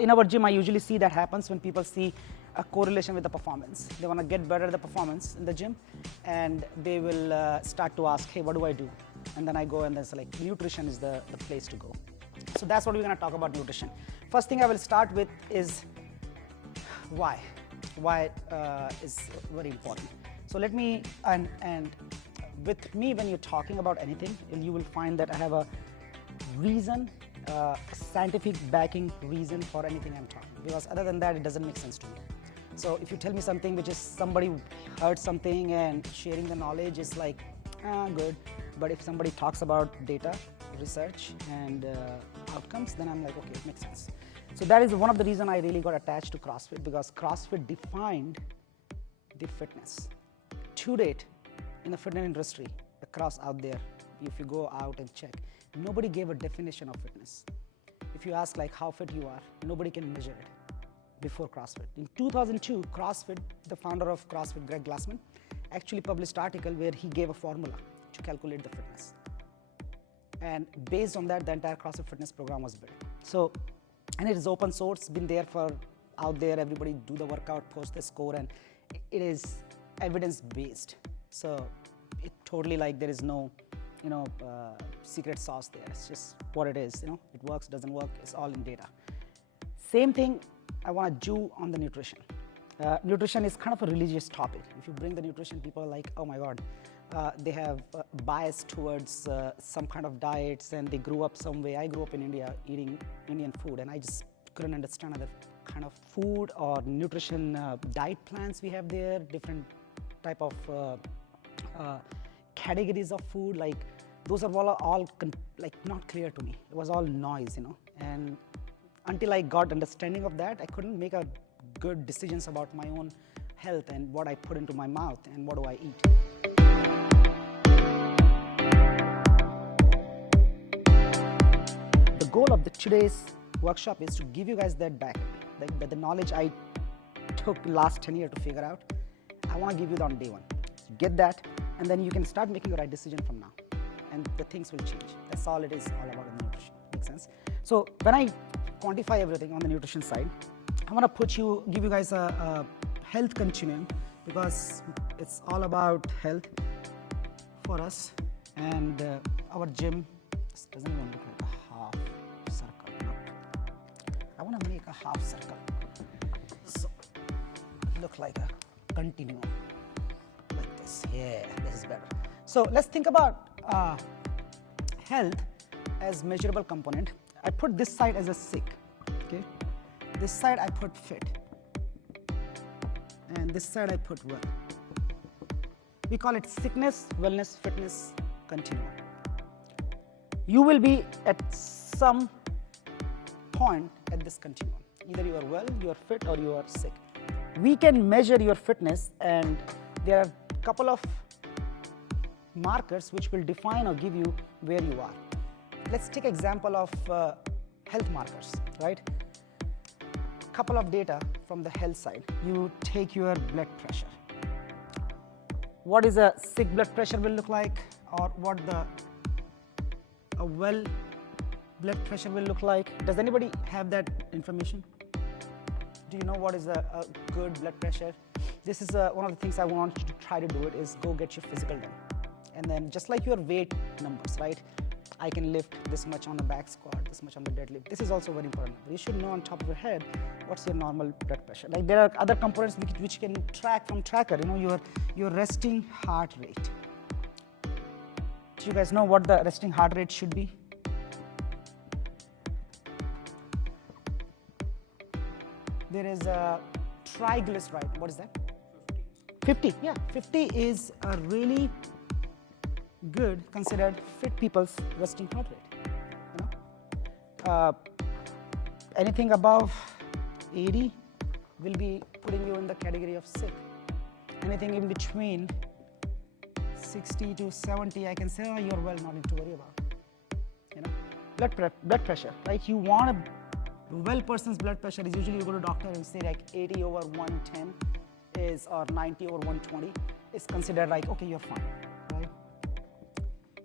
In our gym, I usually see that happens when people see a correlation with the performance. They want to get better at the performance in the gym, and they will start to ask, hey, what do I do? And then I go and it's like, nutrition is the place to go. So that's what we're going to talk about, nutrition. First thing I will start with is why. Why is very important. So let me, and with me, when you're talking about anything, you will find that I have a reason, scientific backing reason for anything I'm talking, because other than that, it doesn't make sense to me. So if you tell me something which is somebody heard something and sharing the knowledge is like, good. But if somebody talks about data, research, and outcomes, then I'm like, okay, it makes sense. So that is one of the reasons I really got attached to CrossFit, because CrossFit defined the fitness. To date, in the fitness industry, across out there, if you go out and check, nobody gave a definition of fitness. If you ask like how fit you are, nobody can measure it before CrossFit. In 2002, CrossFit, the founder of CrossFit, Greg Glassman, actually published an article where he gave a formula to calculate the fitness. And based on that, the entire CrossFit fitness program was built. So, and it is open source, been there for out there, everybody do the workout, post the score, and it is evidence-based. So it totally like there is no, secret sauce there. It's just what it is, It works, doesn't work, it's all in data. Same thing I want to do on the nutrition. Nutrition is kind of a religious topic. If you bring the nutrition, people are like, oh my God, they have bias towards some kind of diets, and they grew up some way. I grew up in India eating Indian food, and I just couldn't understand other kind of food or nutrition diet plans we have there, different type of categories of food. Like those are all like not clear to me. It was all noise, and until I got understanding of that, I couldn't make a good decisions about my own health and what I put into my mouth and what do I eat. The goal of today's workshop is to give you guys that back, the knowledge I took last 10 years to figure out. I want to give you that on day one. So get that, and then you can start making the right decision from now, and the things will change. That's all it is all about in the nutrition. Makes sense? So when I quantify everything on the nutrition side, I want to give you guys a health continuum, because it's all about health for us. And our gym doesn't even look like a half circle. I want to make a half circle, so it look like a continuum like this. Yeah, this is better. So let's think about health as measurable component. I put this side as a sick, okay? This side I put fit, and this side I put well. We call it sickness, wellness, fitness continuum. You will be at some point at this continuum. Either you are well, you are fit, or you are sick. We can measure your fitness, and there are a couple of markers which will define or give you where you are. Let's take example of health markers, right? Couple of data from the health side. You take your blood pressure. What is a sick blood pressure will look like, or what a well blood pressure will look like? Does anybody have that information? Do you know what is a good blood pressure? This is one of the things I want you to try to do it is go get your physical done. And then just like your weight numbers, right? I can lift this much on the back squat, this much on the deadlift. This is also very important. You should know on top of your head what's your normal blood pressure. Like there are other components which you can track from tracker. Your resting heart rate. Do you guys know what the resting heart rate should be? There is a triglyceride. What is that? 50. Yeah, 50 is a really good considered fit people's resting heart rate. Anything above 80 will be putting you in the category of sick. Anything in between 60 to 70, I can say, oh, you're well, nothing to worry about. Blood pressure, right? You want a well person's blood pressure is usually you go to doctor and say like 80 over 110 is, or 90 over 120 is considered like, okay, you're fine, right?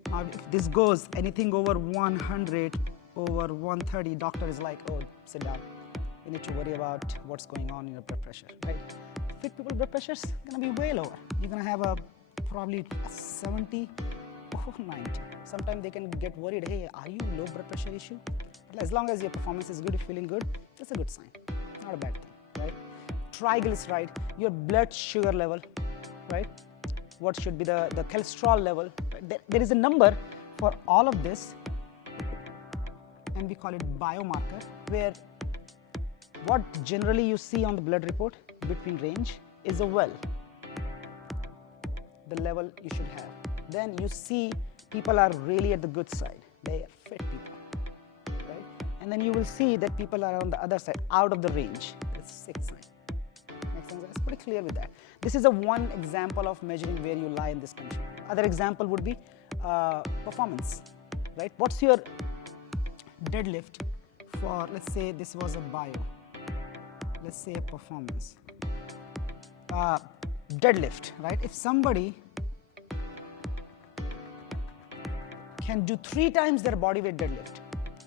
Now, if this goes anything over 100 over 130, doctor is like, oh, sit down, you need to worry about what's going on in your blood pressure, right? Fit people blood pressure is going to be way lower. You're going to have a probably a 70 or 90. Sometimes they can get worried, hey, are you low blood pressure issue? But as long as your performance is good, you're feeling good, that's a good sign, not a bad thing, right? Triglyceride, your blood sugar level, right? What should be the cholesterol level? Right? There is a number for all of this, and we call it biomarker, where what generally you see on the blood report between range is a well, the level you should have. Then you see people are really at the good side. They are fit people, right? And then you will see that people are on the other side, out of the range. It's sick sign. Makes sense? It's pretty clear with that. This is a one example of measuring where you lie in this country. Other example would be performance, right? What's your deadlift for, let's say this was a bio, let's say a performance. Deadlift, right? If somebody can do 3 times their body weight deadlift,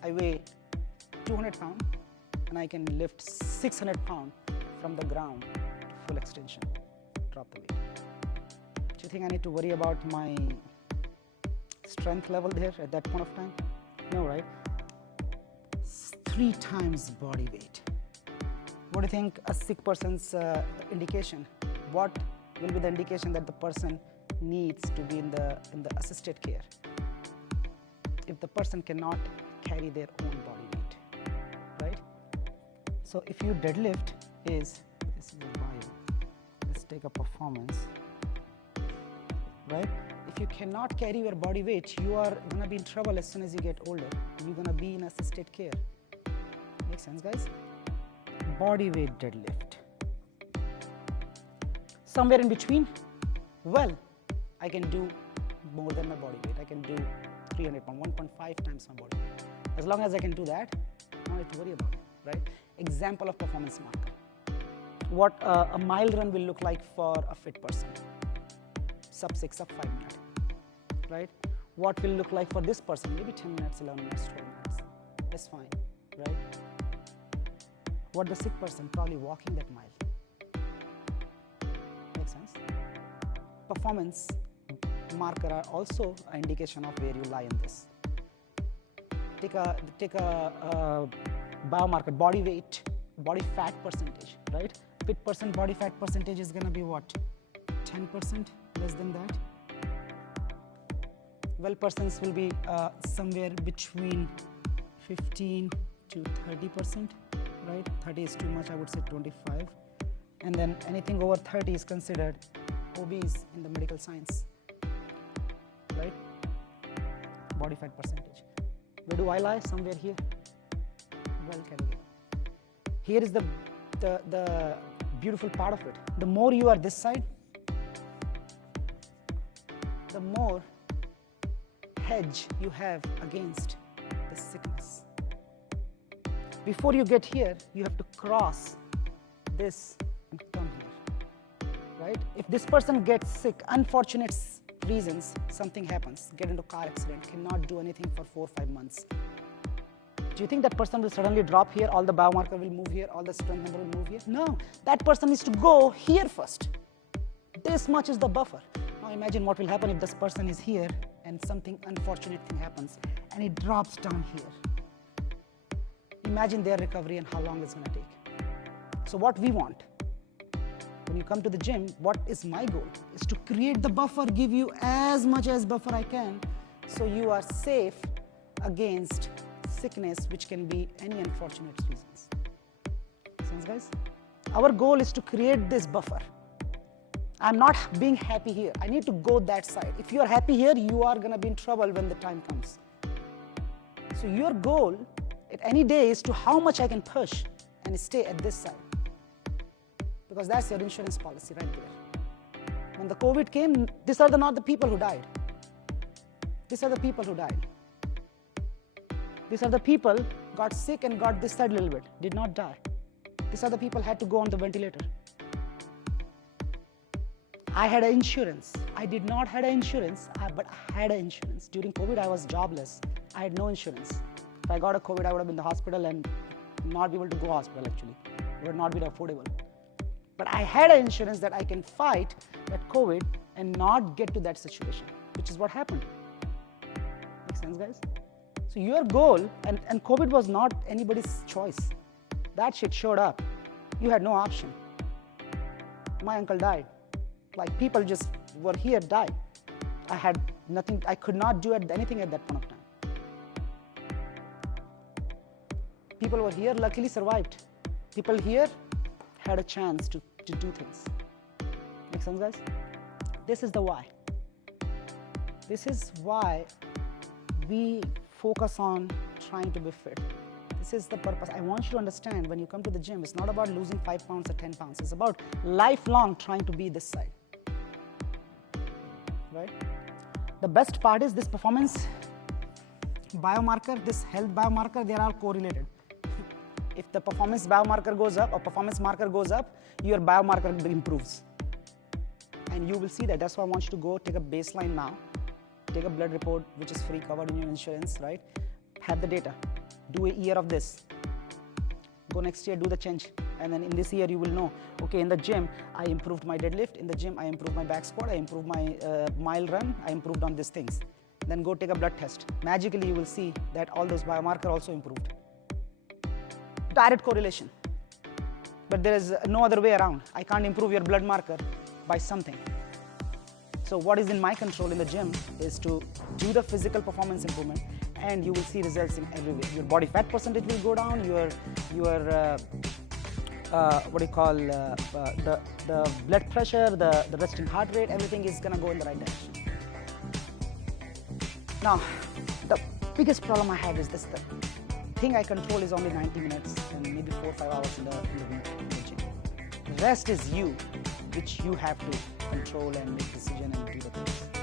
I weigh 200 pounds and I can lift 600 pounds from the ground to full extension, drop the weight. Do you think I need to worry about my strength level there at that point of time? No, right? 3 times body weight. What do you think a sick person's indication? What will be the indication that the person needs to be in the assisted care? If the person cannot carry their own body weight, right? So if you deadlift is, this is a bio, let's take a performance, right? If you cannot carry your body weight, you are going to be in trouble as soon as you get older. You're going to be in assisted care. Make sense, guys? Body weight deadlift. Somewhere in between, well, I can do more than my body weight. I can do 300 pounds, 1.5 times my body weight. As long as I can do that, I don't have to worry about it, right? Example of performance marker. What a mile run will look like for a fit person. Sub 6, sub 5 minutes, right? What will look like for this person? Maybe 10 minutes, 11 minutes, 12 minutes. That's fine, right? What the sick person? Probably walking that mile. Makes sense? Performance marker are also an indication of where you lie in this. Take a biomarker, body weight, body fat percentage, right? Fit person body fat percentage is going to be what? 10%, less than that. Well, persons will be somewhere between 15 to 30%, right? 30 is too much, I would say 25. And then anything over 30 is considered obese in the medical science, right? Body fat percentage. Where do I lie? Somewhere here. Well calculated. Here is the beautiful part of it. The more you are this side, the more hedge you have against the sickness. Before you get here, you have to cross this and come here, right? If this person gets sick, unfortunate reasons, something happens, get into a car accident, cannot do anything for 4 or 5 months. Do you think that person will suddenly drop here, all the biomarker will move here, all the strength number will move here? No, that person needs to go here first. This much is the buffer. Now imagine what will happen if this person is here and something unfortunate thing happens and it drops down here. Imagine their recovery and how long it's going to take. So what we want, when you come to the gym, what is my goal? Is to create the buffer, give you as much as buffer I can, so you are safe against sickness, which can be any unfortunate reasons. Make sense, guys? Our goal is to create this buffer. I'm not being happy here. I need to go that side. If you are happy here, you are going to be in trouble when the time comes. So your goal at any day is to how much I can push and stay at this side. Because that's your insurance policy right there. When the COVID came, these are not the people who died. These are the people who died. These are the people got sick and got this side a little bit, did not die. These are the people had to go on the ventilator. I had an insurance. I did not have an insurance, but I had an insurance. During COVID, I was jobless. I had no insurance. If I got a COVID, I would have been in the hospital and not be able to go hospital actually. It would not be affordable. But I had an insurance that I can fight that COVID and not get to that situation, which is what happened. Make sense, guys? So your goal, and COVID was not anybody's choice. That shit showed up. You had no option. My uncle died. Like people just were here, died. I had nothing, I could not do anything at that point of time. People were here, luckily survived. People here had a chance to do things. Make sense, guys? This is the why. This is why we focus on trying to be fit. This is the purpose. I want you to understand when you come to the gym, it's not about losing 5 pounds or 10 pounds. It's about lifelong trying to be this side. Right? The best part is this performance biomarker, this health biomarker, they are all correlated. If the performance biomarker goes up or performance marker goes up, your biomarker improves. And you will see that. That's why I want you to go take a baseline now. Take a blood report, which is free, covered in your insurance, right? Have the data. Do a year of this. Go next year, do the change. And then in this year, you will know, okay, in the gym, I improved my deadlift. In the gym, I improved my back squat. I improved my mile run. I improved on these things. Then go take a blood test. Magically, you will see that all those biomarkers also improved. Direct correlation. But there is no other way around. I can't improve your blood marker by something. So what is in my control in the gym is to do the physical performance improvement, and you will see results in every way. Your body fat percentage will go down. Your what do you call the blood pressure, the resting heart rate, everything is gonna go in the right direction. Now, the biggest problem I have is this: the thing I control is only 90 minutes and maybe 4 or 5 hours in the week in the gym. The rest is you, which you have to control and make decisions and do the things.